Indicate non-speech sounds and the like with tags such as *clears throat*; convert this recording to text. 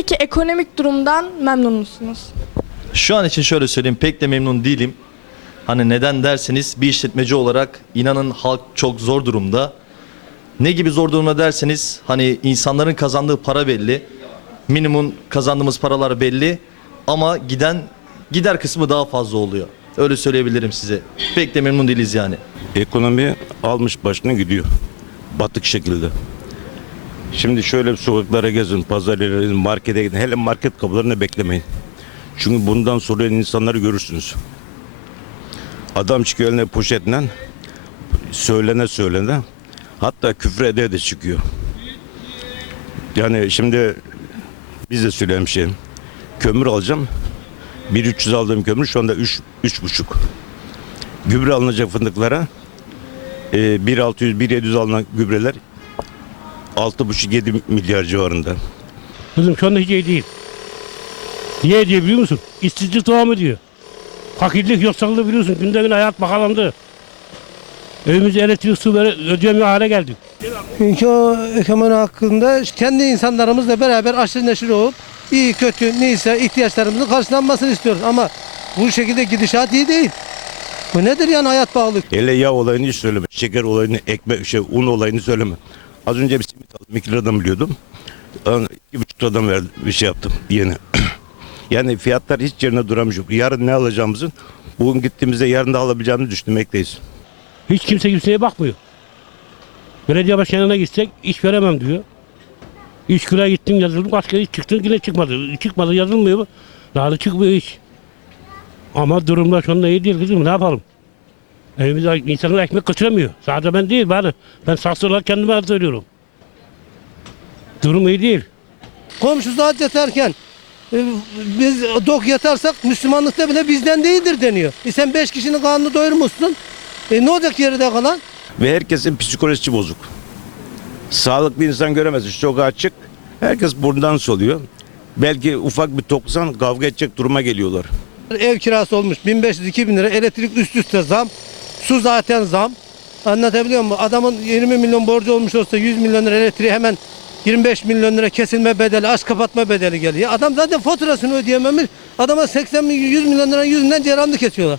Peki ekonomik durumdan memnun musunuz? Şu an için şöyle söyleyeyim pek de memnun değilim. Hani neden derseniz bir işletmeci olarak inanın halk çok zor durumda. Ne gibi zor durumda derseniz hani insanların kazandığı para belli. Minimum kazandığımız paralar belli ama giden gider kısmı daha fazla oluyor. Öyle söyleyebilirim size. Pek de memnun değiliz yani. Ekonomi almış başına gidiyor. Batık şekilde. Şimdi şöyle sokaklara gezin, pazar yerlerine, markete gidin. Hele market kapılarını beklemeyin. Çünkü bundan sonra insanları görürsünüz. Adam çıkıyor eline poşetle söylene söylene hatta küfür ede de çıkıyor. Yani şimdi biz de söyleyelim şey. Kömür alacağım. 1.300 aldığım kömür şu anda 3 3,5. Gübre alınacak fındıklara e, 1.600-1.700 alınan gübreler 6,5-7 milyar civarında. Kızım şu anda hiç iyi değil. Niye diye biliyor musun? İşsizlik devam ediyor. Fakirlik yoksulluğu biliyorsun. Günde gün hayat bakalandı. Evimize elektrik su ödeyemiyor hale geldik. Çünkü o ekonomi hakkında kendi insanlarımızla beraber aşırı neşir olup iyi kötü neyse ihtiyaçlarımızın karşılanmasını istiyoruz. Ama bu şekilde gidişat iyi değil. Bu nedir yani hayat pahalı? Hele yağ olayını hiç söyleme. Şeker olayını, ekmek, şey, un olayını söyleme. Az önce bir simit aldım. 2 liradan biliyordum. 2,5 liradan verdim, bir şey yaptım yeni. *clears throat* yani fiyatlar hiç yerine duramış yok. Yarın ne alacağımızın bugün gittiğimizde yarın da alabileceğimizi düşünmekteyiz. Hiç kimse kimseye bakmıyor. Belediye başkanına gitsek iş veremem diyor. İş güne gittim yazıldım. Kaç kere iş çıktı yine çıkmadı. Çıkmadı yazılmıyor? Daha da çıkmıyor iş. Ama durumlar şu anda iyi değil kızım ne yapalım? Evimizde insanlar ekmek kaçıramıyor. Sadece ben değil ben, ben saksı olarak kendime söylüyorum. Durum iyi değil. Komşusu aç yatarken e, biz dok yatarsak Müslümanlıkta bile bizden değildir deniyor. E sen beş kişinin karnını doyurmuşsun. E ne olacak geride kalan? Ve herkesin psikolojisi bozuk. Sağlıklı insan göremez. Şu sokağa çık. Herkes buradan soluyor. Belki ufak bir toksan kavga edecek duruma geliyorlar. Ev kirası olmuş 1500-2000 lira, elektrik üst üste zam, su zaten zam. Anlatabiliyor muyum? Adamın 20 milyon borcu olmuş olsa 100 milyon lira elektriği hemen 25 milyon lira kesilme bedeli, aç kapatma bedeli geliyor. Adam zaten faturasını ödeyememiş. Adama 80 milyon, 100 milyon lira yüzünden ceranlı kesiyorlar.